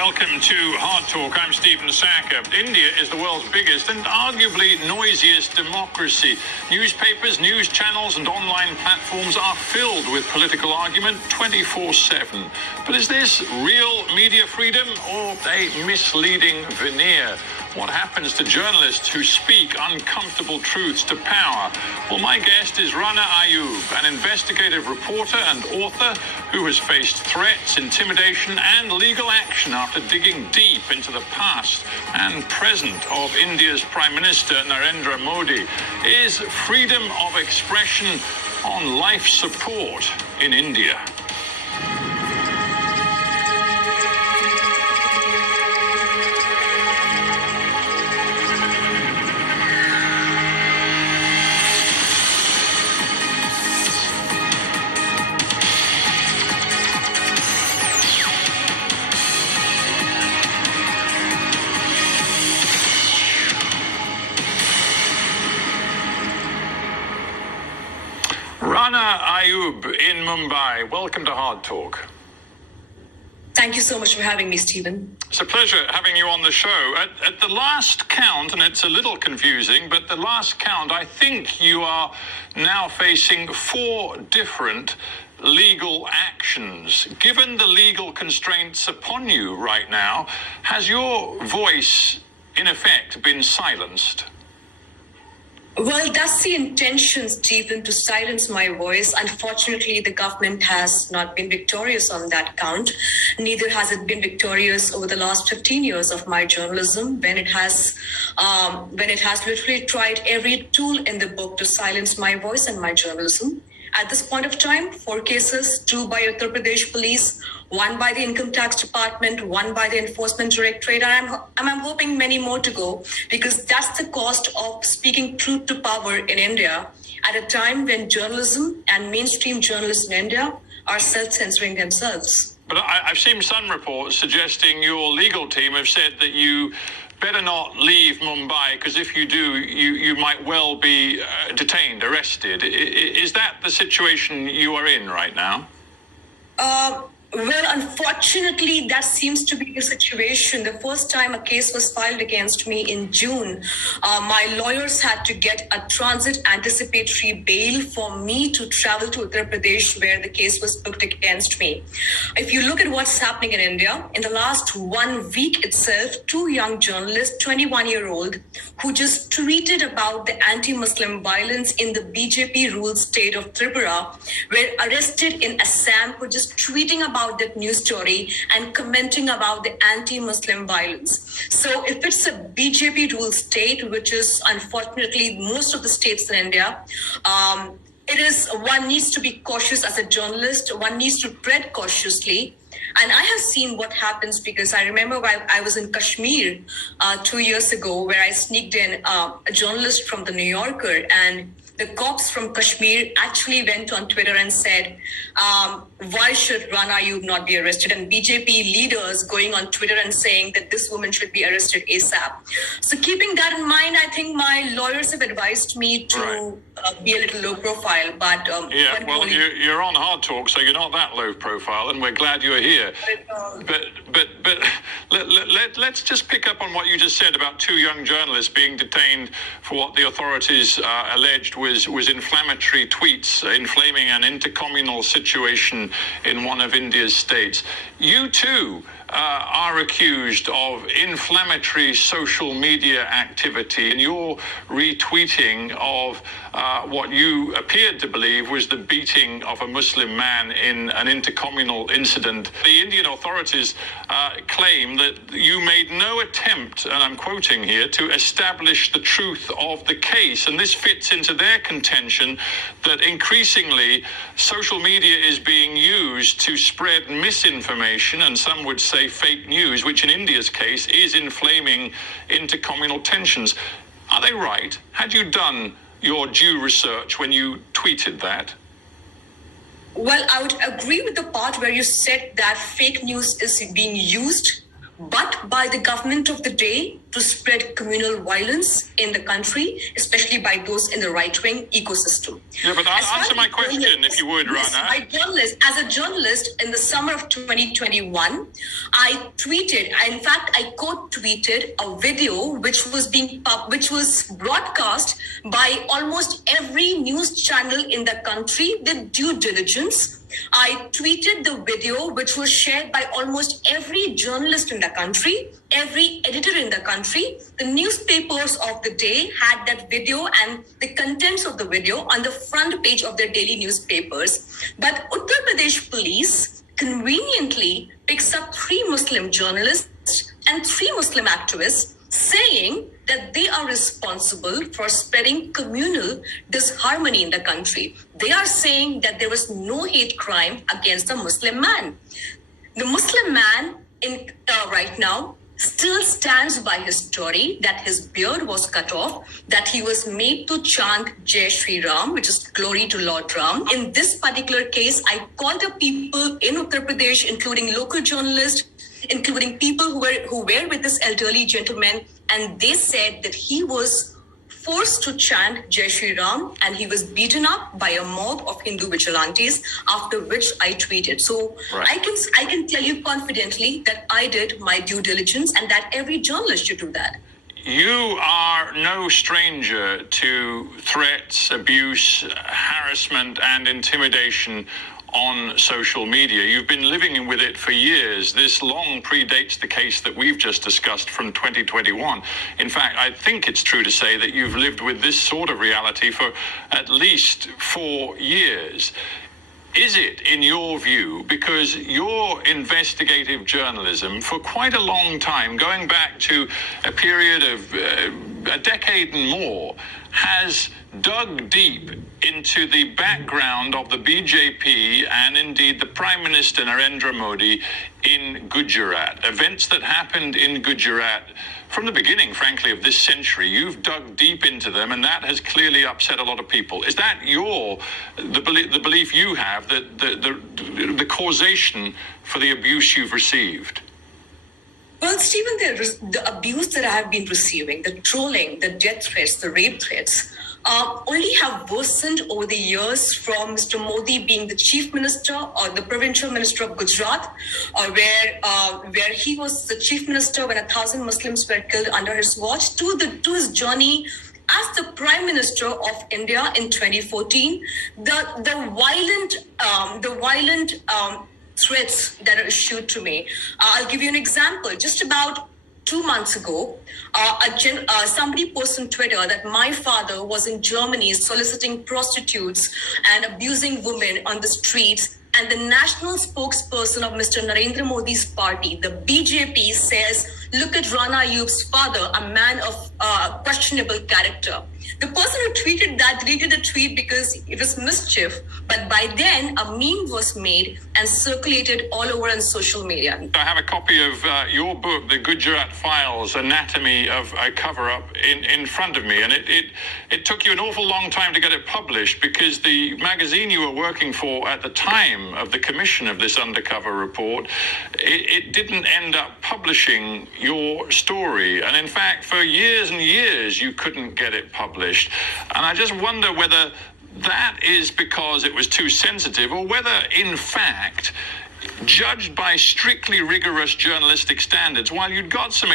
welcome to Hard Talk. I'm Stephen Sackur. India is the world's biggest and arguably noisiest democracy. Newspapers, news channels and online platforms are filled with political argument 24/7. But is this real media freedom or a misleading veneer? What happens to journalists who speak uncomfortable truths to power? Well, my guest is Rana Ayyub, an investigative reporter and author who has faced threats, intimidation, and legal action after digging deep into the past and present of India's Prime Minister Narendra Modi. Is freedom of expression on life support in India? Rana Ayyub in Mumbai, welcome to Hard Talk. Thank you so much for having me, Stephen. It's a pleasure having you on the show. At the last count, and it's a little confusing, but the last count, I think you are now facing 4 different legal actions. Given the legal constraints upon you right now, has your voice, in effect, been silenced? Well, that's the intention, Stephen, to silence my voice. Unfortunately, the government has not been victorious on that count. Neither has it been victorious over the last 15 years of my journalism, when it has literally tried every tool in the book to silence my voice and my journalism. At this point of time, 4 cases, 2 by Uttar Pradesh police, 1 by the Income Tax Department, 1 by the Enforcement Directorate, and I'm hoping many more to go, because that's the cost of speaking truth to power in India at a time when journalism and mainstream journalists in India are self-censoring themselves. But I've seen some reports suggesting your legal team have said that you better not leave Mumbai, because if you do, you might well be detained, arrested. Is that the situation you are in right now? Well, unfortunately, that seems to be the situation. The first time a case was filed against me in June, my lawyers had to get a transit anticipatory bail for me to travel to Uttar Pradesh, where the case was booked against me. If you look at what's happening in India, in the last 1 week itself, 2 young journalists, 21-year-old, who just tweeted about the anti-Muslim violence in the BJP-ruled state of Tripura, were arrested in Assam for just tweeting about that news story and commenting about the anti-Muslim violence. So if it's a BJP-ruled state, which is unfortunately most of the states in India, one needs to be cautious as a journalist. One needs to tread cautiously. And I have seen what happens, because I remember while I was in Kashmir 2 years ago, where I sneaked in a journalist from the New Yorker, and the cops from Kashmir actually went on Twitter and said, why should Rana Ayyub not be arrested? And BJP leaders going on Twitter and saying that this woman should be arrested ASAP. So keeping that in mind, I think my lawyers have advised me to be a little low profile. But you're on Hard Talk, so you're not that low profile, and we're glad you're here. But let's just pick up on what you just said about 2 young journalists being detained for what the authorities alleged was inflammatory tweets inflaming an intercommunal situation in one of India's states. You too are accused of inflammatory social media activity, and you're retweeting of what you appeared to believe was the beating of a Muslim man in an intercommunal incident. The Indian authorities claim that you made no attempt, and I'm quoting here, to establish the truth of the case. And this fits into their contention that increasingly social media is being used to spread misinformation, and some would say fake news, which in India's case is inflaming intercommunal tensions. Are they right? Had you done your due research when you tweeted that? Well, I would agree with the part where you said that fake news is being used but by the government of the day to spread communal violence in the country, especially by those in the right-wing ecosystem. Yeah, but answer my question, if you would, yes, Rana. As a journalist, in the summer of 2021, I tweeted, in fact, I quote-tweeted a video which was broadcast by almost every news channel in the country with due diligence. I tweeted the video, which was shared by almost every journalist in the country, every editor in the country. The newspapers of the day had that video and the contents of the video on the front page of their daily newspapers. But Uttar Pradesh police conveniently picks up 3 Muslim journalists and 3 Muslim activists, saying that they are responsible for spreading communal disharmony in the country. They are saying that there was no hate crime against the Muslim man. The Muslim man right now still stands by his story that his beard was cut off, that he was made to chant Jai Shri Ram, which is glory to Lord Ram. In this particular case, I called the people in Uttar Pradesh, including local journalists, including people who were with this elderly gentleman, and they said that he was forced to chant Jai Shri Ram and he was beaten up by a mob of Hindu vigilantes, after which I tweeted. So right. I can tell you confidently that I did my due diligence and that every journalist should do that. You are no stranger to threats, abuse, harassment, and intimidation on social media. You've been living with it for years. This long predates the case that we've just discussed from 2021. In fact, I think it's true to say that you've lived with this sort of reality for at least 4 years. Is it, in your view, because your investigative journalism for quite a long time, going back to a period of a decade and more, has dug deep into the background of the BJP and indeed the Prime Minister Narendra Modi in Gujarat? Events that happened in Gujarat from the beginning, frankly, of this century. You've dug deep into them, and that has clearly upset a lot of people. Is that the belief you have, that the causation for the abuse you've received? Well, Stephen, the abuse that I have been receiving, the trolling, the death threats, the rape threats, only have worsened over the years from Mr. Modi being the chief minister or the provincial minister of Gujarat, where he was the chief minister when 1,000 Muslims were killed under his watch, to his journey as the Prime Minister of India in 2014. The violent threats that are issued to me. I'll give you an example. Just about 2 months ago, somebody posted on Twitter that my father was in Germany soliciting prostitutes and abusing women on the streets. And the national spokesperson of Mr. Narendra Modi's party, the BJP, says, look at Rana Ayyub's father, a man of questionable character. The person who tweeted that deleted the tweet because it was mischief. But by then, a meme was made and circulated all over on social media. I have a copy of your book, The Gujarat Files, Anatomy of a Cover-Up, in front of me. And it took you an awful long time to get it published because the magazine you were working for at the time of the commission of this undercover report, it didn't end up publishing your story. And in fact, for years and years, you couldn't get it published. And I just wonder whether that is because it was too sensitive, or whether, in fact, judged by strictly rigorous journalistic standards, while you'd got some,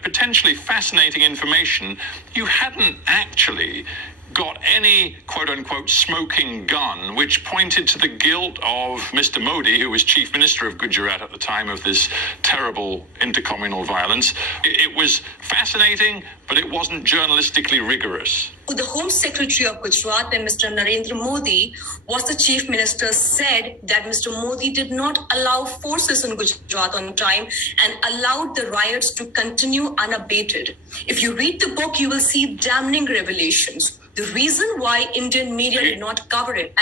potentially fascinating information, you hadn't actually got any quote-unquote smoking gun which pointed to the guilt of Mr. Modi, who was chief minister of Gujarat at the time of this terrible intercommunal violence. It was fascinating, but it wasn't journalistically rigorous. The Home Secretary of Gujarat, when Mr. Narendra Modi was the chief minister, said that Mr. Modi did not allow forces in Gujarat on time and allowed the riots to continue unabated. If you read the book, you will see damning revelations. The reason why Indian media did not cover it,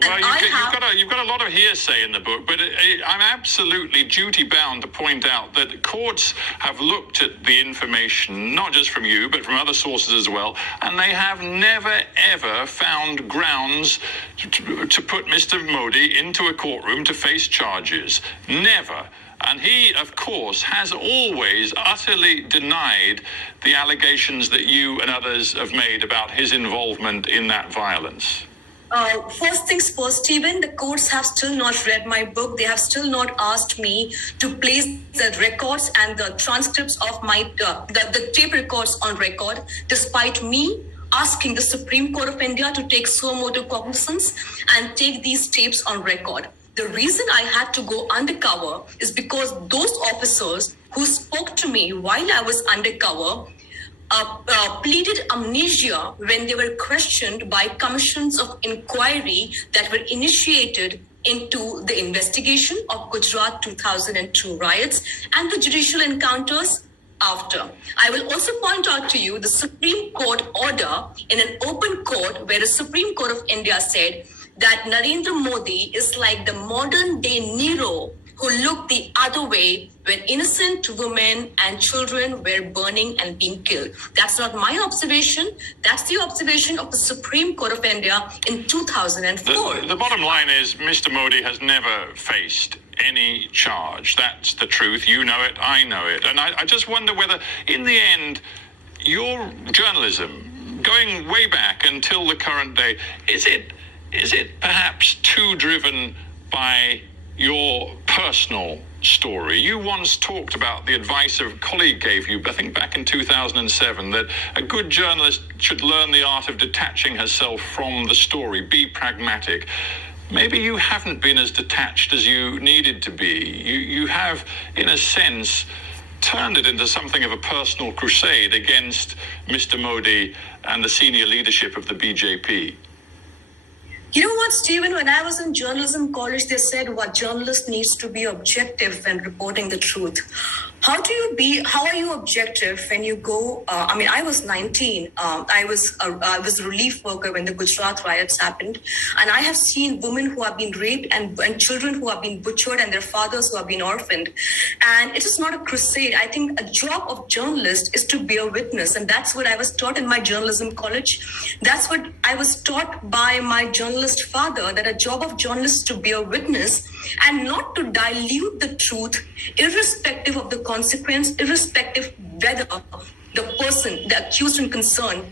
you've got a lot of hearsay in the book, but I'm absolutely duty-bound to point out that courts have looked at the information, not just from you, but from other sources as well, and they have never, ever found grounds to put Mr. Modi into a courtroom to face charges. Never. And he, of course, has always utterly denied the allegations that you and others have made about his involvement in that violence. First things first, Stephen, the courts have still not read my book. They have still not asked me to place the records and the transcripts of my the tape records on record, despite me asking the Supreme Court of India to take suo motu cognizance and take these tapes on record. The reason I had to go undercover is because those officers who spoke to me while I was undercover pleaded amnesia when they were questioned by commissions of inquiry that were initiated into the investigation of Gujarat 2002 riots and the judicial encounters after. I will also point out to you the Supreme Court order in an open court where the Supreme Court of India said that Narendra Modi is like the modern day Nero who looked the other way when innocent women and children were burning and being killed. That's not my observation. That's the observation of the Supreme Court of India in 2004. The bottom line is Mr. Modi has never faced any charge. That's the truth. You know it. I know it. And I just wonder whether, in the end, your journalism, going way back until the current day, is it perhaps too driven by your personal story? You once talked about the advice a colleague gave you, I think back in 2007, that a good journalist should learn the art of detaching herself from the story, be pragmatic. Maybe you haven't been as detached as you needed to be. You have, in a sense, turned it into something of a personal crusade against Mr. Modi and the senior leadership of the BJP. You know what, Stephen, when I was in journalism college, they said what journalist needs to be objective when reporting the truth. How are you objective when you go, I was 19. I was a relief worker when the Gujarat riots happened. And I have seen women who have been raped and children who have been butchered and their fathers who have been orphaned. And it is not a crusade. I think a job of journalist is to bear witness. And that's what I was taught in my journalism college. That's what I was taught by my journalist father, that a job of journalist is to bear witness and not to dilute the truth, irrespective of the consequence, irrespective whether the person, the accused in concern,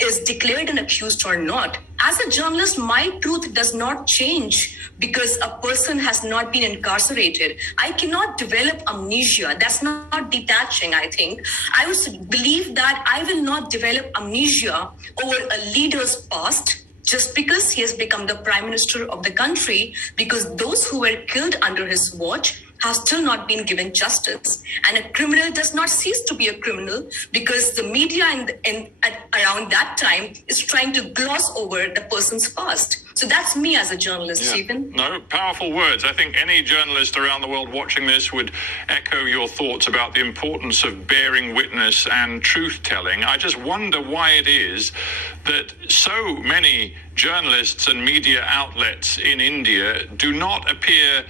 is declared an accused or not. As a journalist, my truth does not change because a person has not been incarcerated. I cannot develop amnesia. That's not detaching, I think. I would believe that I will not develop amnesia over a leader's past just because he has become the prime minister of the country, because those who were killed under his watch have still not been given justice. And a criminal does not cease to be a criminal because the media around that time is trying to gloss over the person's past. So that's me as a journalist, Stephen. No, powerful words. I think any journalist around the world watching this would echo your thoughts about the importance of bearing witness and truth-telling. I just wonder why it is that so many journalists and media outlets in India do not appear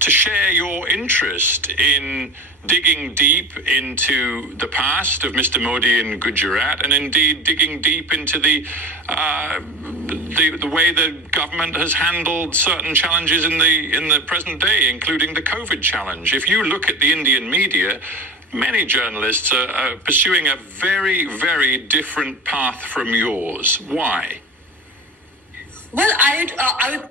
to share your interest in digging deep into the past of Mr. Modi in Gujarat, and indeed digging deep into the way the government has handled certain challenges in the present day, including the COVID challenge. If you look at the Indian media, many journalists are pursuing a very, very different path from yours. Why? Well, I would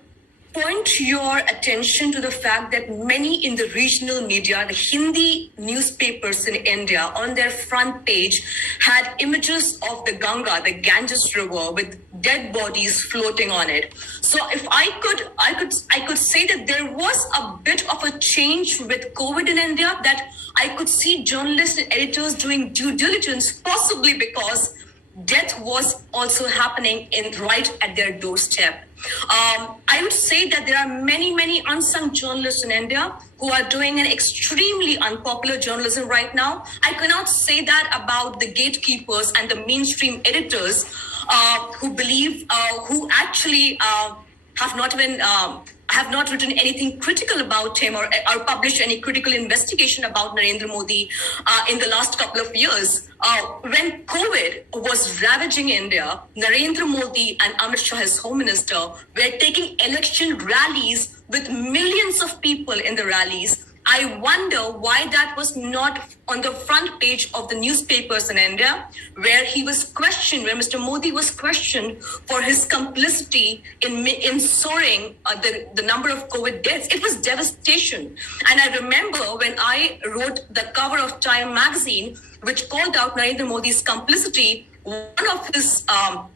point your attention to the fact that many in the regional media, the Hindi newspapers in India, on their front page had images of the Ganga, the Ganges River, with dead bodies floating on it. So if I could say that there was a bit of a change with COVID in India, that I could see journalists and editors doing due diligence, possibly because death was also happening right at their doorstep. I would say that there are many, many unsung journalists in India who are doing an extremely unpopular journalism right now. I cannot say that about the gatekeepers and the mainstream editors who actually have not written anything critical about him or published any critical investigation about Narendra Modi in the last couple of years. When COVID was ravaging India, Narendra Modi and Amit Shah, his home minister, were taking election rallies with millions of people in the rallies. I wonder why that was not on the front page of the newspapers in India, where he was questioned, where Mr. Modi was questioned for his complicity in soaring the number of COVID deaths. It was devastation. And I remember when I wrote the cover of Time magazine, which called out Narendra Modi's complicity, one of his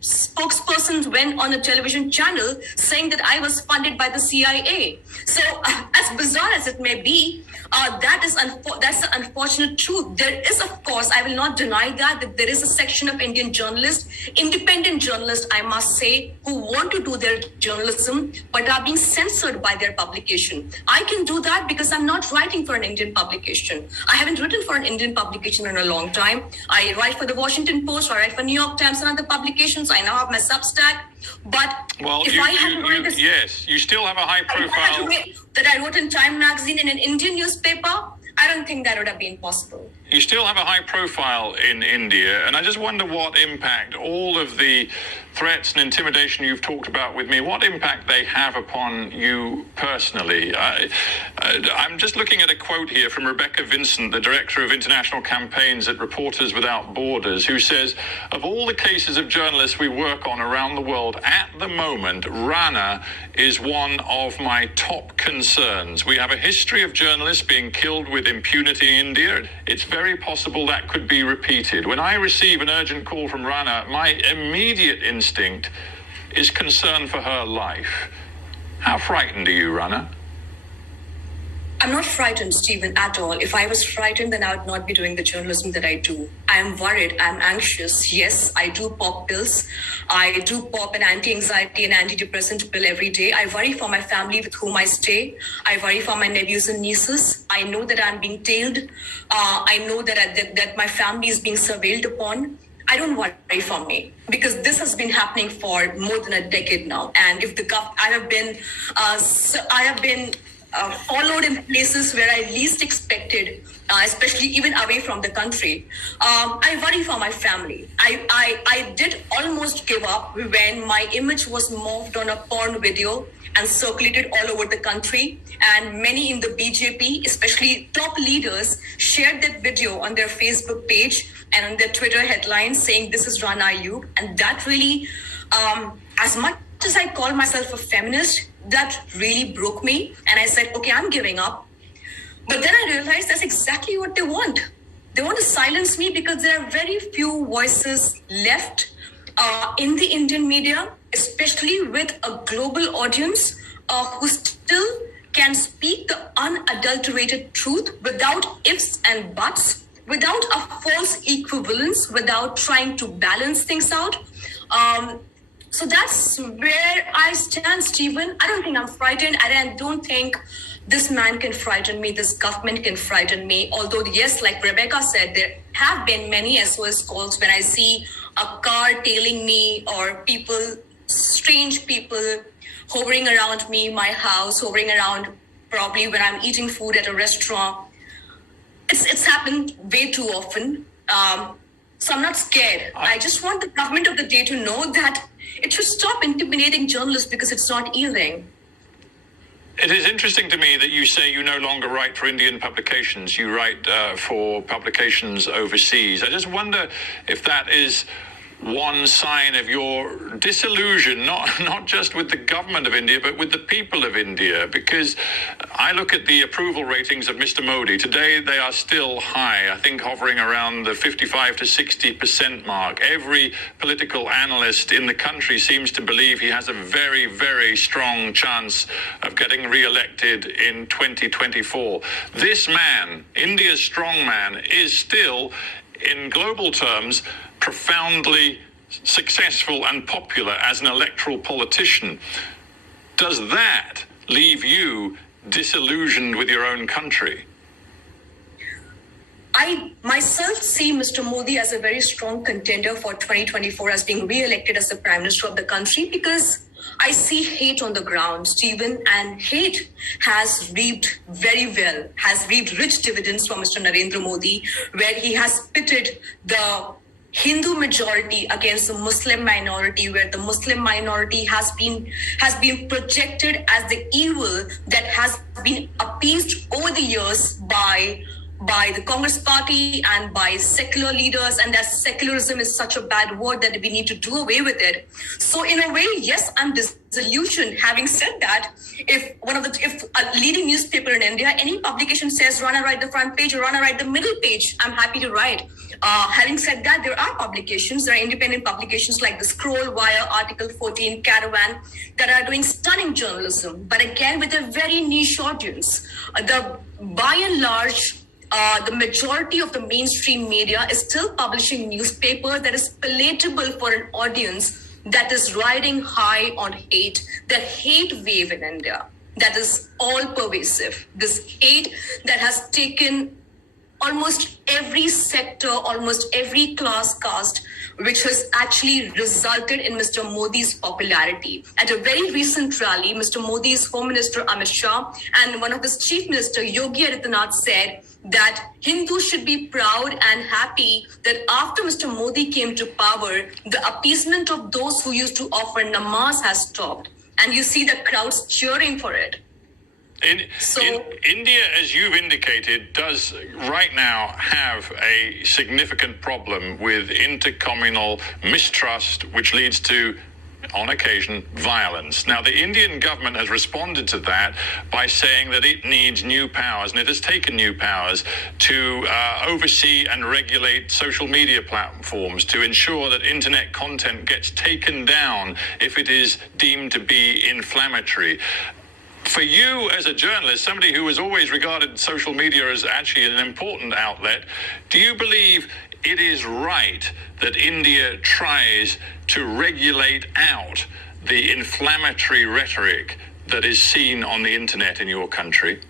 spokespersons went on a television channel saying that I was funded by the CIA. So, as bizarre as it may be, that's the unfortunate truth. There is, of course, I will not deny that there is a section of Indian journalists, independent journalists, I must say, who want to do their journalism but are being censored by their publication. I can do that because I'm not writing for an Indian publication. I haven't written for an Indian publication in a long time. I write for the Washington Post, or I write for New York Times and other publications. I now have my Substack. But yes, you still have a high profile. That I wrote in Time magazine in an Indian newspaper, I don't think that would have been possible. You still have a high profile in India, and I just wonder what impact all of the threats and intimidation you've talked about with me, what impact they have upon you personally. I'm just looking at a quote here from Rebecca Vincent, the Director of International Campaigns at Reporters Without Borders, who says, of all the cases of journalists we work on around the world, at the moment, Rana is one of my top concerns. We have a history of journalists being killed with impunity in India. It's very possible that could be repeated. When I receive an urgent call from Rana, my immediate instinct is concern for her life. How frightened are you, Rana? I'm not frightened, Stephen, at all. If I was frightened, then I would not be doing the journalism that I do. I am worried. I'm anxious. Yes, I do pop pills. I do pop an anti-anxiety and antidepressant pill every day. I worry for my family with whom I stay. I worry for my nephews and nieces. I know that I'm being tailed. I know that my family is being surveilled upon. I don't worry for me, because this has been happening for more than a decade now. And if I have been followed in places where I least expected, especially even away from the country. I worry for my family. I did almost give up when my image was morphed on a porn video and circulated all over the country. And many in the BJP, especially top leaders, shared that video on their Facebook page and on their Twitter headlines saying, "This is Rana Ayyub." And that really, as much as I call myself a feminist, that really broke me. And I said, okay, I'm giving up. But then I realized that's exactly what they want. They want to silence me because there are very few voices left in the Indian media, especially with a global audience who still can speak the unadulterated truth without ifs and buts, without a false equivalence, without trying to balance things out. So that's where I stand, Stephen. I don't think I'm frightened. I don't think this man can frighten me. This government can frighten me. Although, yes, like Rebecca said, there have been many SOS calls when I see a car tailing me or people, strange people hovering around me, my house, hovering around probably when I'm eating food at a restaurant. It's happened way too often. So I'm not scared. I just want the government of the day to know that it should stop intimidating journalists because it's not yielding. It is interesting to me that you say you no longer write for Indian publications. You write for publications overseas. I just wonder if that is one sign of your disillusion, not just with the government of India, but with the people of India, because I look at the approval ratings of Mr. Modi. Today, they are still high, I think hovering around the 55 to 60% mark. Every political analyst in the country seems to believe he has a very, very strong chance of getting re-elected in 2024. This man, India's strongman, is still, in global terms, profoundly successful and popular as an electoral politician. Does that leave you disillusioned with your own country? I myself see Mr. Modi as a very strong contender for 2024 as being re-elected as the Prime Minister of the country, because I see hate on the ground, Stephen, and hate has reaped rich dividends for Mr. Narendra Modi, where he has pitted Hindu majority against the Muslim minority, where the Muslim minority has been projected as the evil that has been appeased over the years by the Congress party and by secular leaders, and that secularism is such a bad word that we need to do away with it. So in a way, yes, I'm disillusioned. Having said that, if a leading newspaper in India, any publication says Rana write the front page or Rana write the middle page, I'm happy to write. Having said that, there are independent publications like the Scroll, Wire, Article 14, Caravan, that are doing stunning journalism, but again with a very niche audience. By and large, the majority of the mainstream media is still publishing newspaper that is palatable for an audience that is riding high on hate, the hate wave in India that is all pervasive. This hate that has taken almost every sector, almost every class caste, which has actually resulted in Mr. Modi's popularity. At a very recent rally, Mr. Modi's Home Minister Amit Shah and one of his Chief Minister Yogi Adityanath said that Hindus should be proud and happy that after Mr. Modi came to power, the appeasement of those who used to offer namaz has stopped. And you see the crowds cheering for it. India, as you've indicated, does right now have a significant problem with intercommunal mistrust, which leads to, on occasion, violence. Now, the Indian government has responded to that by saying that it needs new powers, and it has taken new powers to oversee and regulate social media platforms to ensure that internet content gets taken down if it is deemed to be inflammatory. For you as a journalist, somebody who has always regarded social media as actually an important outlet, do you believe it is right that India tries to regulate out the inflammatory rhetoric that is seen on the internet in your country?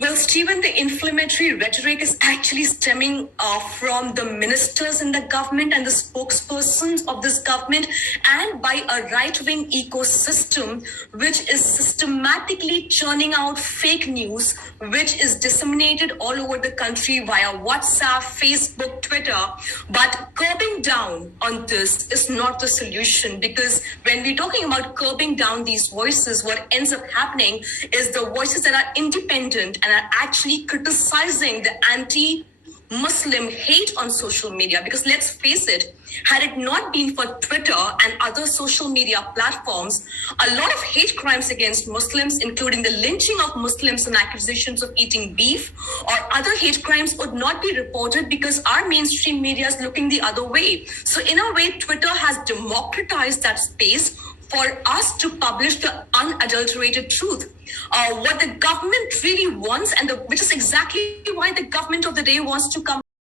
Well, Stephen, the inflammatory rhetoric is actually stemming from the ministers in the government and the spokespersons of this government, and by a right-wing ecosystem which is systematically churning out fake news, which is disseminated all over the country via WhatsApp, Facebook, Twitter. But curbing down on this is not the solution, because when we're talking about curbing down these voices, what ends up happening is the voices that are independent and are actually criticizing the anti-Muslim hate on social media. Because let's face it, had it not been for Twitter and other social media platforms, a lot of hate crimes against Muslims, including the lynching of Muslims and accusations of eating beef or other hate crimes, would not be reported because our mainstream media is looking the other way. So in a way, Twitter has democratized that space for us to publish the unadulterated truth. What the government really wants, which is exactly why the government of the day wants to come